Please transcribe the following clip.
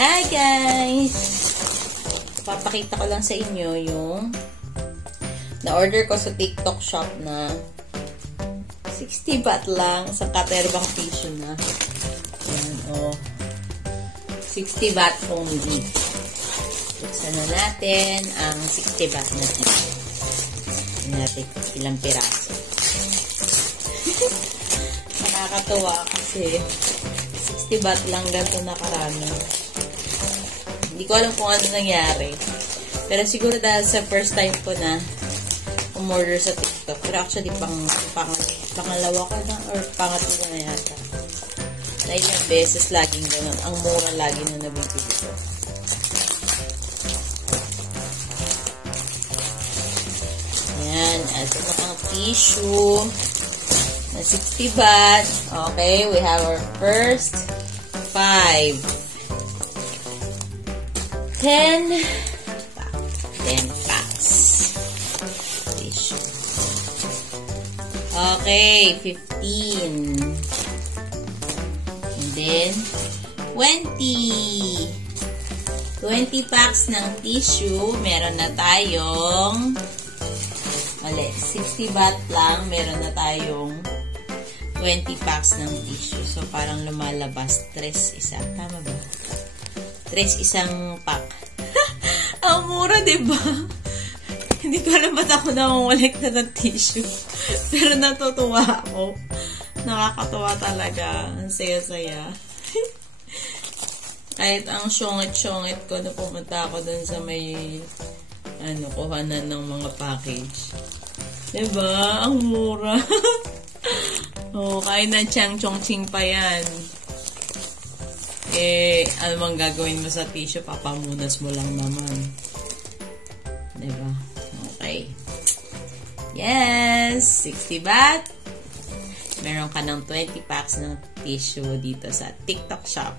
Hi guys! Papakita ko lang sa inyo yung na-order ko sa TikTok shop na 60 baht lang sa katerbang tissue na. Ayan, oh. 60 baht only. Buksan na natin ang 60 baht na tissue. Tignan natin ilang piraso. Nakakatuwa kasi 60 baht lang ganito na karami. Hindi ko alam kung ano nangyari. Pero siguro dahil sa first time ko na umorder sa TikTok. Pero actually, pangalawa ko na or pangatlo na yata. Na ilang beses laging ganun. Ang mura lagi na nabibili ko. Ayan. Ito na ang tissue na 60 baht. Okay, we have our first 5. 10 packs. Tissue. Okay, 15. And then, 20. 20 packs ng tissue. Meron na tayong 60 baht lang. Meron na tayong 20 packs ng tissue. So, parang lumalabas 3 isa. Tama ba? 3 isang pack. Ang mura, diba? Hindi ko alam ba't ako namumulekta ng tissue. Pero natutuwa ako. Nakakatuwa talaga. Ang saya-saya. Kahit ang syongit-syongit ko na pumunta ako dun sa may kuhanan ng mga package. Diba? Ang mura. Oh, kahit na chang-chong-ching pa yan. Ano mang gagawin mo sa tissue, papamunas mo lang naman. Diba? Okay. Yes! 60 baht. Meron ka ng 20 packs ng tissue dito sa TikTok shop.